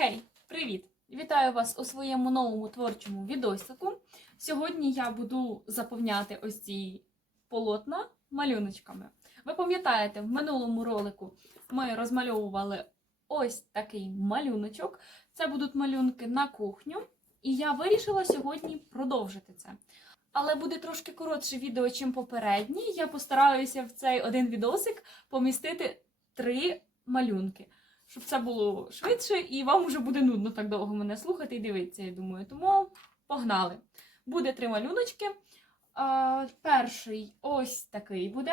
Гей, привіт! Вітаю вас у своєму новому творчому відосику. Сьогодні я буду заповняти ось ці полотна малюночками. Ви пам'ятаєте, в минулому ролику ми розмальовували ось такий малюночок. Це будуть малюнки на кухню, і я вирішила сьогодні продовжити це. Але буде трошки коротше відео, чим попередній. Я постараюся в цей один відосик помістити три малюнки щоб це було швидше, і вам вже буде нудно так довго мене слухати і дивитися, я думаю. Тому погнали. Буде три малюночки. А, перший ось такий буде,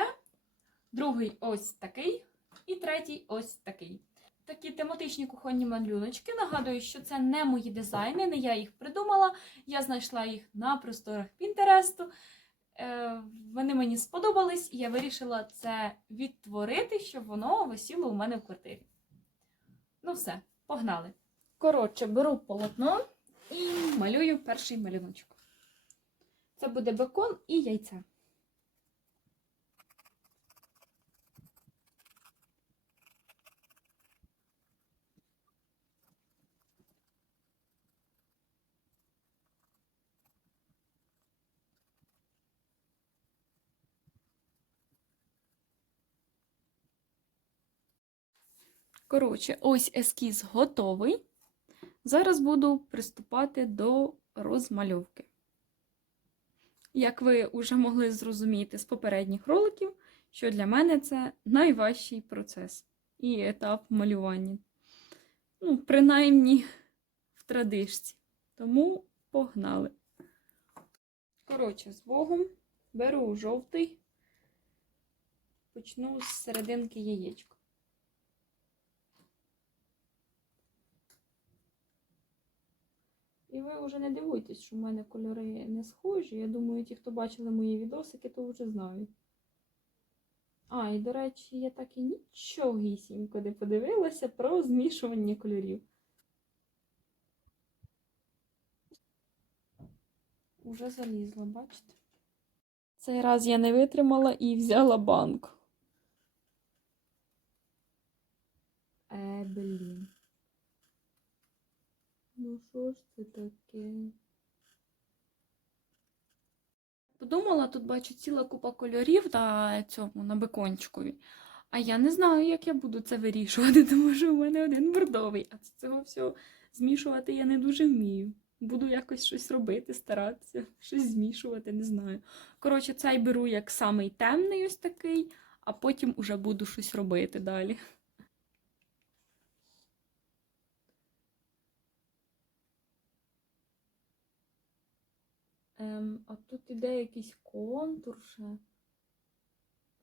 другий ось такий, і третій ось такий. Такі тематичні кухонні малюночки. Нагадую, що це не мої дизайни, не я їх придумала. Я знайшла їх на просторах Пінтересту. Вони мені сподобались, і я вирішила це відтворити, щоб воно висіло у мене в квартирі. Ну все, погнали. Коротше, беру полотно і малюю перший малюночок. Це буде бекон і яйце. Коротше, ось ескіз готовий. Зараз буду приступати до розмальовки. Як ви вже могли зрозуміти з попередніх роликів, що для мене це найважчий процес і етап малювання. Ну, принаймні в традишці. Тому погнали. Коротше, з Богом беру жовтий, почну з серединки яєчка. І ви вже не дивуйтесь, що в мене кольори не схожі. Я думаю, ті, хто бачили мої відосики, то вже знають. А, і, до речі, я так і нічогісінько не подивилася про змішування кольорів. Уже залізла, бачите? Цей раз я не витримала і взяла банку. Е, блін. Ну що ж це таке? Подумала, тут бачу ціла купа кольорів на цьому, на бекончикові. А я не знаю, як я буду це вирішувати, тому що у мене один бордовий, а з цього всього змішувати я не дуже вмію. Буду якось щось робити, старатися, щось змішувати, не знаю. Коротше, цей беру як самий темний ось такий, а потім уже буду щось робити далі. Ем, а тут іде якийсь контур ще.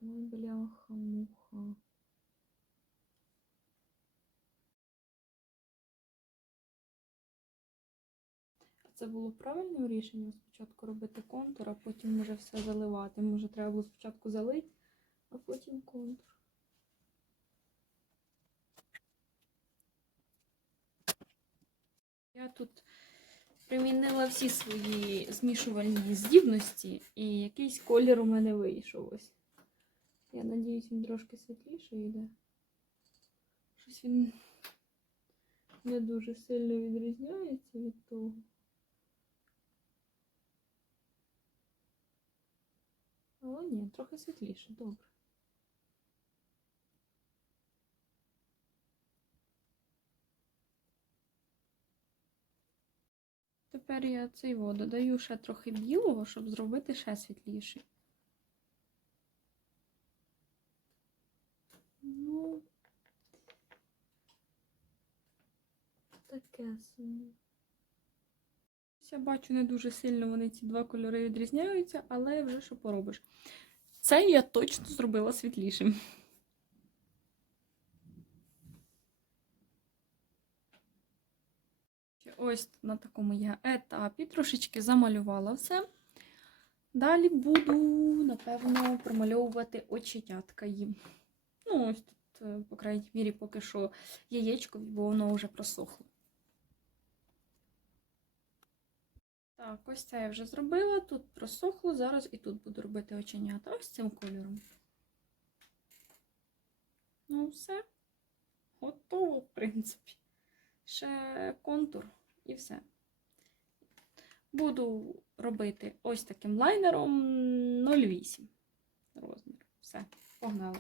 Ой, бляха-муха. А Це було правильним рішенням спочатку робити контур, а потім вже все заливати. Може, треба було спочатку залити, а потім контур. Я тут примінила всі свої змішувальні здібності, і якийсь колір у мене вийшов ось. Я надіюсь, він трошки світліше йде. Щось він не дуже сильно відрізняється від того. Але ні, трохи світліше, добре. Тепер я цей во додаю ще трохи білого, щоб зробити ще світліший. Ну, таке собі. Я бачу, не дуже сильно вони ці два кольори відрізняються, але вже що поробиш. Це я точно зробила світлішим. Ось на такому я етапі трошечки замалювала все. Далі буду, напевно, промальовувати оченятка їм. Ну, ось тут, е, по крайній мірі, поки що яєчко, бо воно вже просохло. Так, ось це я вже зробила. Тут просохло, зараз і тут буду робити оченята. Ось цим кольором. Ну, все. Готово, в принципі. ще контур і все. Буду робити ось таким лайнером 0,8 розмір. Все, погнали.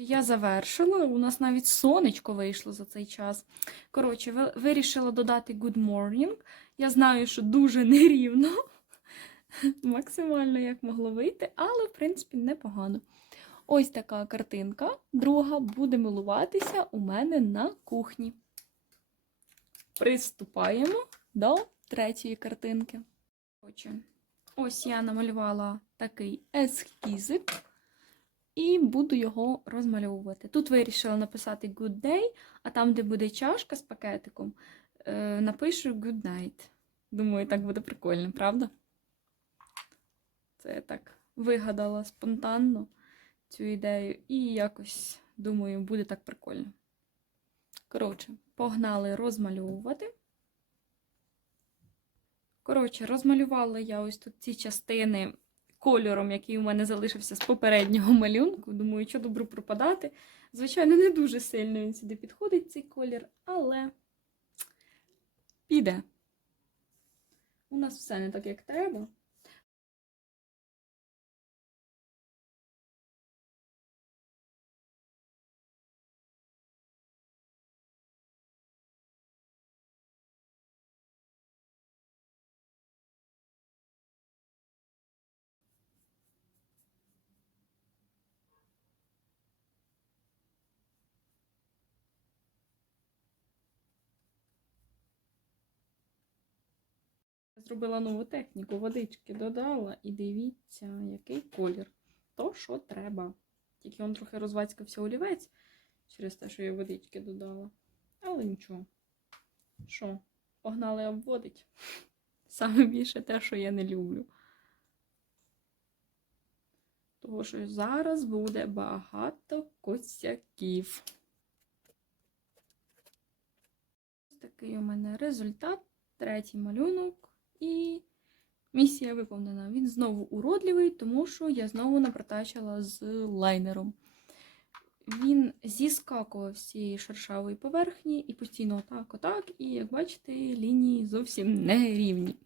Чи Я завершила, у нас навіть сонечко вийшло за цей час. Коротше, вирішила додати Good Morning. Я знаю, що дуже нерівно, максимально як могло вийти, але, в принципі, непогано. Ось така картинка. Друга буде милуватися у мене на кухні. Приступаємо до третьої картинки. Ось я намалювала такий ескізик і буду його розмальовувати. Тут вирішила написати Good Day, а там, де буде чашка з пакетиком, е, напишу Good Night. Думаю, так буде прикольно, правда? Це я так вигадала спонтанно цю ідею, і якось, думаю, буде так прикольно. Коротше, погнали розмальовувати. Коротше, розмалювала я ось тут ці частини кольором, який у мене залишився з попереднього малюнку. Думаю, що добру пропадати. Звичайно, не дуже сильно він сюди підходить, цей колір, але піде. У нас все не так, як треба. Зробила нову техніку, водички додала, і дивіться, який колір. То, що треба. Тільки він трохи розвацькався олівець через те, що я водички додала. Але нічого. Що, погнали обводить? Саме більше те, що я не люблю. Тому що зараз буде багато косяків. Ось такий у мене результат. Третій малюнок. І місія виповнена. Він знову уродливий, тому що я знову напритачила з лайнером. Він зіскакував з цієї шершавої поверхні і постійно отак, отак. І, як бачите, лінії зовсім не рівні.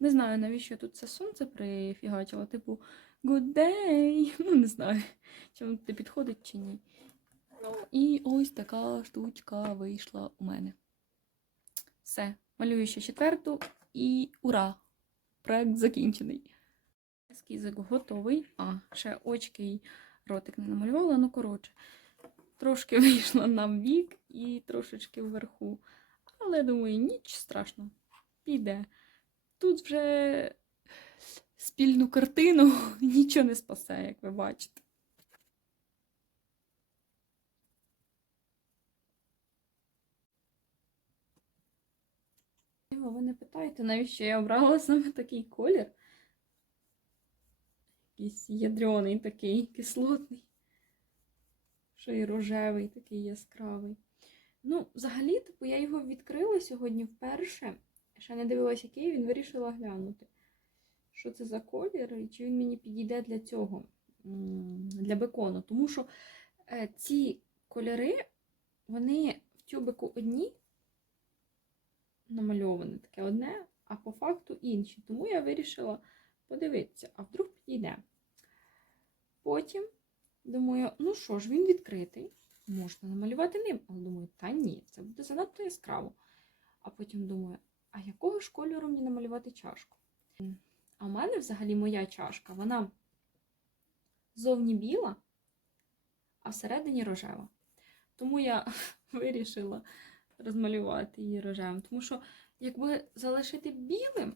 Не знаю, навіщо тут це сонце прифігачила, типу good day. Ну, не знаю, чи воно підходить чи ні. Ну, і ось така штучка вийшла у мене. Все, малюю ще четверту і ура! Проект закінчений. Ескізик готовий. А, ще очки і ротик не намалювала, ну коротше. Трошки вийшла на бік і трошечки вверху. Але думаю, ніч страшно. Піде. Тут вже спільну картину нічого не спасе, як ви бачите. Ви не питаєте, навіщо я обрала саме такий колір? Якийсь ядрений такий кислотний. Ще й рожевий, такий яскравий. Ну, взагалі, типу, я його відкрила сьогодні вперше. Ще не дивилася, який він вирішила глянути. Що це за колір і чи він мені підійде для цього, для бекону. Тому що е, ці кольори, вони в тюбику одні, намальоване таке одне, а по факту інші. Тому я вирішила подивитися, а вдруг підійде. Потім думаю, ну що ж, він відкритий, можна намалювати ним. Але думаю, та ні, це буде занадто яскраво. А потім думаю, а якого ж кольору мені намалювати чашку? А в мене взагалі моя чашка, вона зовні біла, а всередині рожева. Тому я вирішила розмалювати її рожевим. Тому що, якби залишити білим,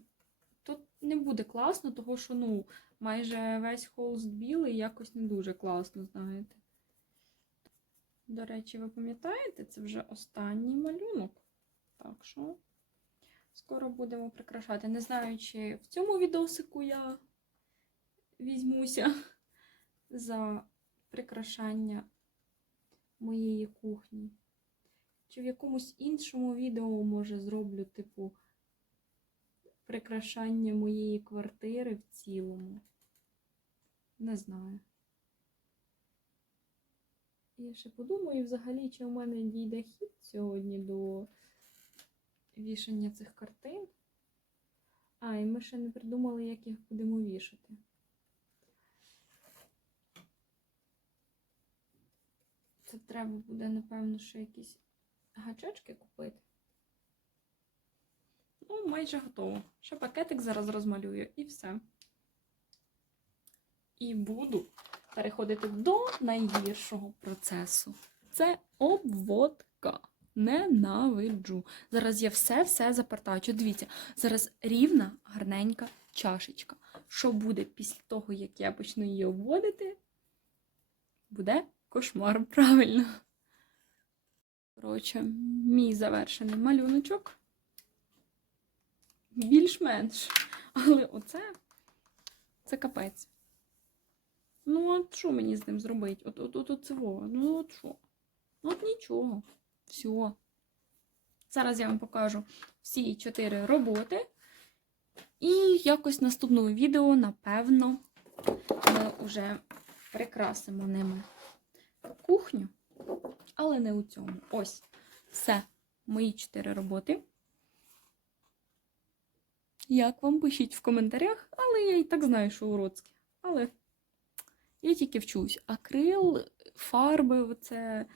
то не буде класно, тому що ну, майже весь холст білий якось не дуже класно, знаєте. До речі, ви пам'ятаєте, це вже останній малюнок. Так що скоро будемо прикрашати. Не знаю, чи в цьому відосику я візьмуся за прикрашання моєї кухні Чи в якомусь іншому відео, може, зроблю, типу, прикрашання моєї квартири в цілому. Не знаю. Я ще подумаю взагалі, чи в мене дійде хід сьогодні до вішання цих картин. А, і ми ще не придумали, як їх будемо вішати. Це треба буде, напевно, ще якісь гачочки купити. Ну, майже готово. Ще пакетик зараз розмалюю і все. І буду переходити до найгіршого процесу. Це обводка. Ненавиджу. Зараз я все-все запартачу. Дивіться, зараз рівна, гарненька чашечка. Що буде після того, як я почну її обводити? Буде кошмар, правильно. Коротше, мій завершений малюночок. Більш-менш. Але оце це капець. Ну, от що мені з ним зробити? От от от, от цього. Ну от що? Ну от нічого. Все. Зараз я вам покажу всі чотири роботи. І якось наступному відео, напевно, ми вже прикрасимо ними кухню, але не у цьому. Ось все. Мої чотири роботи. Як вам пишіть в коментарях, але я і так знаю, що уродське. Але я тільки вчусь. Акрил, фарби, це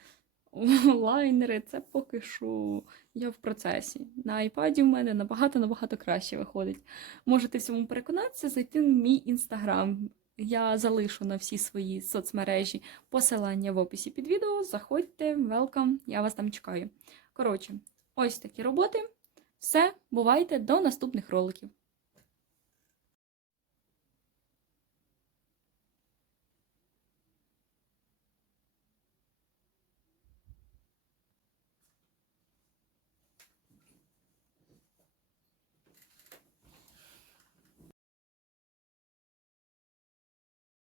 лайнери, це поки що я в процесі. На айпаді в мене набагато-набагато краще виходить. Можете в цьому переконатися, зайти на мій інстаграм. Я залишу на всі свої соцмережі посилання в описі під відео. Заходьте, welcome, я вас там чекаю. Коротше, ось такі роботи. Все, бувайте до наступних роликів.